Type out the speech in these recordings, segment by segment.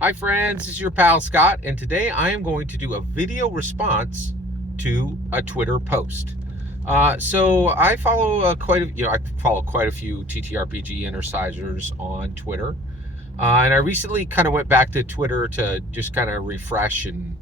Hi friends, this is your pal Scott, and today I am going to do a video response to a Twitter post. So I follow I follow quite a few TTRPG insiders on Twitter, and I recently kind of went back to Twitter to just kind of refresh. And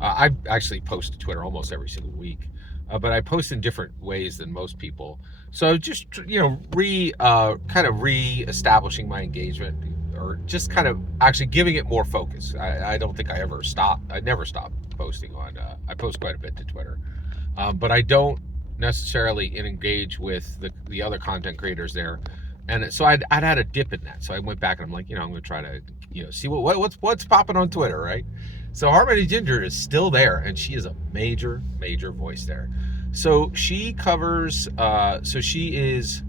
I actually post to Twitter almost every single week, but I post in different ways than most people. So just kind of re-establishing my engagement, or just kind of actually giving it more focus. I don't think I ever stopped. I never stopped posting on. I post quite a bit to Twitter, but I don't necessarily engage with the other content creators there. And so I'd had a dip in that. So I went back and I'm like, I'm going to try to see what's popping on Twitter, right? So Harmony Ginger is still there, and she is a major voice there. So she covers. So she is.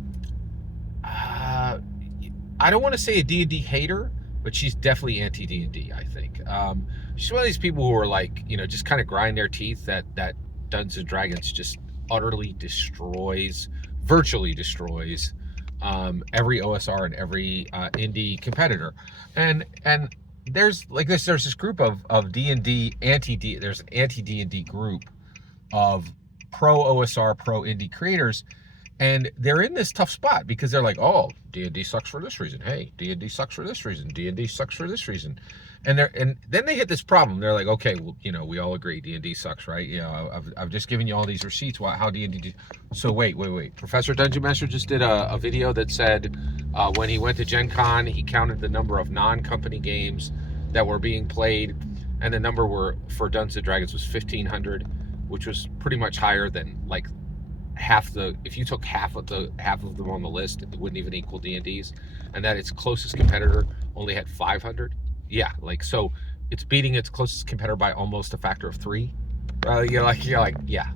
I don't want to say a D&D hater, but she's definitely anti-D&D, I think. She's one of these people who are like, just kind of grind their teeth that Dungeons & Dragons just utterly virtually destroys every OSR and every indie competitor. And there's this group of D&D, there's an anti-D&D group of pro OSR, pro indie creators. And they're in this tough spot because they're like, oh, D&D sucks for this reason. Hey, D&D sucks for this reason. D&D sucks for this reason. And then they hit this problem. They're like, okay, well, we all agree D&D sucks, right? I've just given you all these receipts. How D&D? So wait. Professor Dungeon Master just did a video that said when he went to Gen Con, he counted the number of non-company games that were being played, and the number for Dungeons & Dragons was 1,500, which was pretty much higher than like if you took half of them on the list, it wouldn't even equal D&D's, and that its closest competitor only had 500. Yeah, so it's beating its closest competitor by almost a factor of 3. You're like, yeah.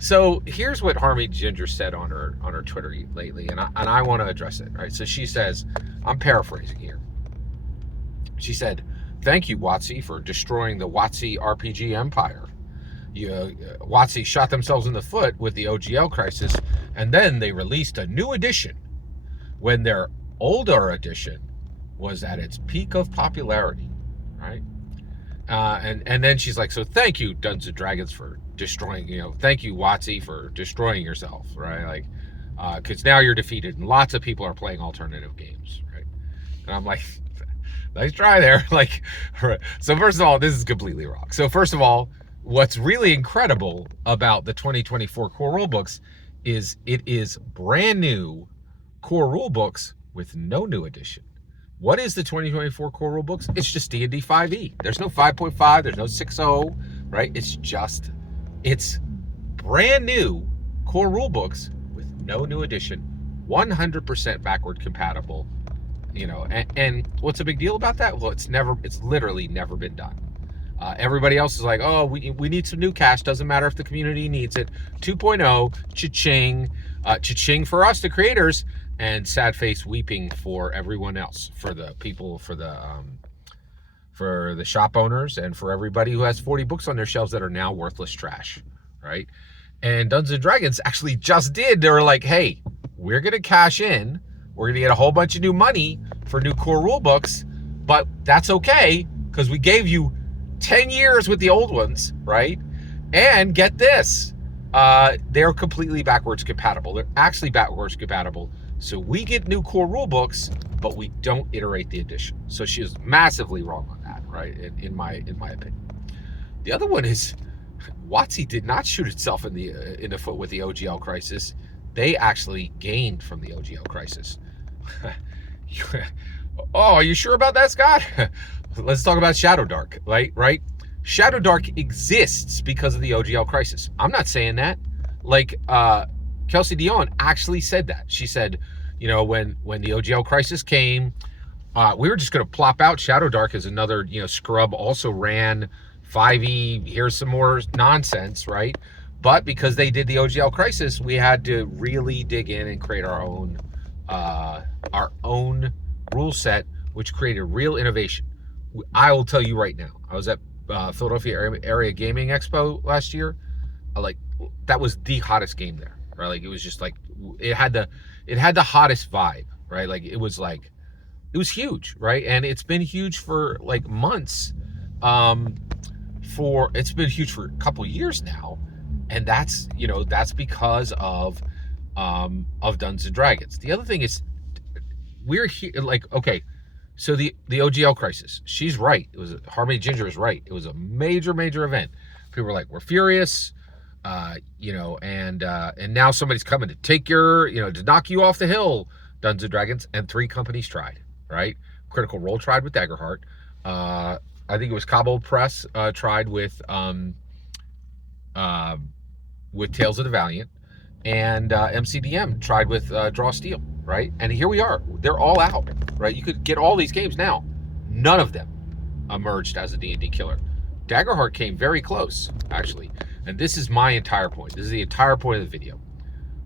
So here's what Harmony Ginger said on her Twitter lately, and I want to address it. Right. So she says, I'm paraphrasing here. She said, "Thank you, WoTC, for destroying the WoTC RPG empire. WoTC shot themselves in the foot with the OGL crisis, and then they released a new edition when their older edition was at its peak of popularity," right? And then she's like, "So thank you, Dungeons and Dragons, for destroying. Thank you, WoTC, for destroying yourself, right? Because now you're defeated, and lots of people are playing alternative games, right?" And I'm like, nice try there. So first of all, this is completely wrong. So first of all, what's really incredible about the 2024 core rulebooks is it is brand new core rulebooks with no new addition. What is the 2024 core rulebooks? It's just D&D 5e. There's no 5.5, there's no 6.0, right? It's brand new core rulebooks with no new addition, 100% backward compatible. And what's the big deal about that? Well, it's literally never been done. Everybody else is like, oh, we need some new cash. Doesn't matter if the community needs it. 2.0, cha-ching. Cha-ching for us, the creators, and sad face weeping for everyone else, for the people, for the shop owners, and for everybody who has 40 books on their shelves that are now worthless trash, right? And Dungeons & Dragons actually just did. They were like, hey, we're going to cash in. We're going to get a whole bunch of new money for new core rule books, but that's okay because we gave you 10 years with the old ones, right? And get this, they're completely backwards compatible. They're actually backwards compatible. So we get new core rule books, but we don't iterate the edition. So she is massively wrong on that, right? In my opinion. The other one is WoTC did not shoot itself in the foot with the OGL crisis. They actually gained from the OGL crisis. Oh, are you sure about that, Scott? Let's talk about Shadowdark, right? Shadowdark exists because of the OGL crisis. I'm not saying that. Kelsey Dion actually said that. She said, when the OGL crisis came, we were just going to plop out Shadowdark as another, scrub also ran 5e, here's some more nonsense, right? But because they did the OGL crisis, we had to really dig in and create our own rule set, which created real innovation. I will tell you right now, I was at Philadelphia Area Gaming Expo last year. That was the hottest game there, right? It was just it had the hottest vibe, right? It was It was huge, right? And it's been huge for like months. It's been huge for a couple years now, and that's that's because of Dungeons and Dragons. The other thing is we're here like okay, so the OGL crisis. She's right. It was Harmony Ginger is right. It was a major event. People were like, we're furious, and now somebody's coming to take your to knock you off the hill, Dungeons and Dragons, and 3 companies tried, right? Critical Role tried with Daggerheart. I think it was Cobble Press tried with Tales of the Valiant, and MCDM tried with Draw Steel, right? And here we are. They're all out, right? You could get all these games now. None of them emerged as a D&D killer. Daggerheart came very close, actually. And this is my entire point. This is the entire point of the video.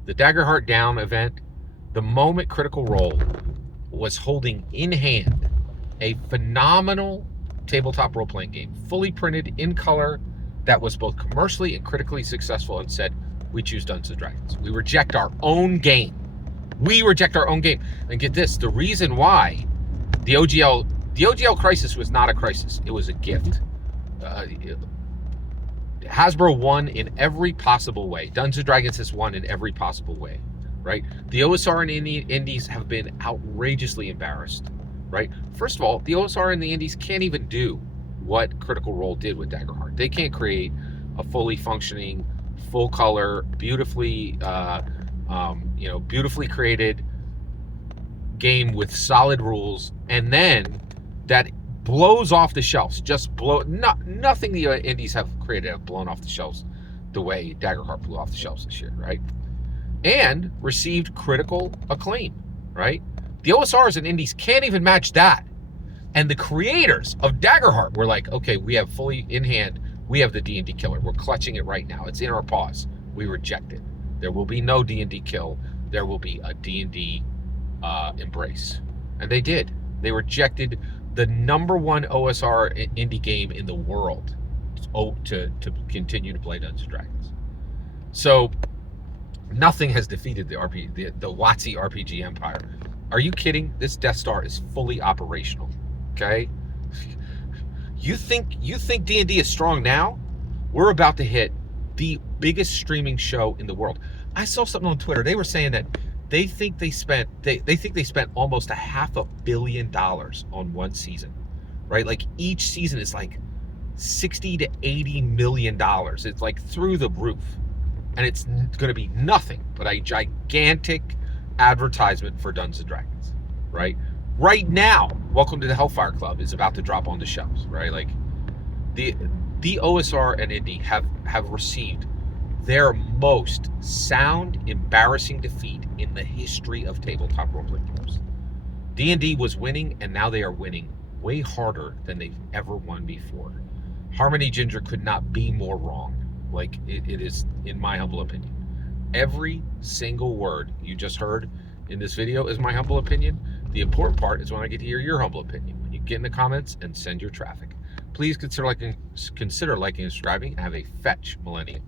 The Daggerheart Down event, the moment Critical Role was holding in hand a phenomenal tabletop role-playing game, fully printed in color, that was both commercially and critically successful, and said, we choose Dungeons and Dragons. We reject our own game. We reject our own game. And get this, the reason why the OGL crisis was not a crisis. It was a gift. Hasbro won in every possible way. Dungeons & Dragons has won in every possible way, right? The OSR and indies have been outrageously embarrassed, right? First of all, the OSR and the indies can't even do what Critical Role did with Daggerheart. They can't create a fully functioning, full color, beautifully created game with solid rules, and then that blows off the shelves. Nothing the indies have created have blown off the shelves the way Daggerheart blew off the shelves this year, right? And received critical acclaim, right? The OSRs and indies can't even match that. And the creators of Daggerheart were like, okay, we have fully in hand, we have the D&D killer. We're clutching it right now. It's in our paws. We reject it. There will be no D&D kill. There will be a D&D embrace. And they did. They rejected the #1 OSR indie game in the world to continue to play Dungeons & Dragons. So nothing has defeated the WoTC RPG empire. Are you kidding? This Death Star is fully operational. Okay? You think D&D is strong now? We're about to hit the biggest streaming show in the world. I saw something on Twitter. They were saying that they think they spent almost $500 million on one season, right? Like each season is like $60 to $80 million. It's like through the roof, and it's going to be nothing but a gigantic advertisement for Dungeons and Dragons, right? Right now, Welcome to the Hellfire Club is about to drop on the shelves, right? Like the OSR and indie have received their most sound, embarrassing defeat in the history of tabletop role-playing games. D&D was winning, and now they are winning way harder than they've ever won before. Harmony Ginger could not be more wrong. Like it is, in my humble opinion. Every single word you just heard in this video is my humble opinion. The important part is when I get to hear your humble opinion. When you get in the comments and send your traffic. Please consider liking and subscribing, and have a fetch millennium.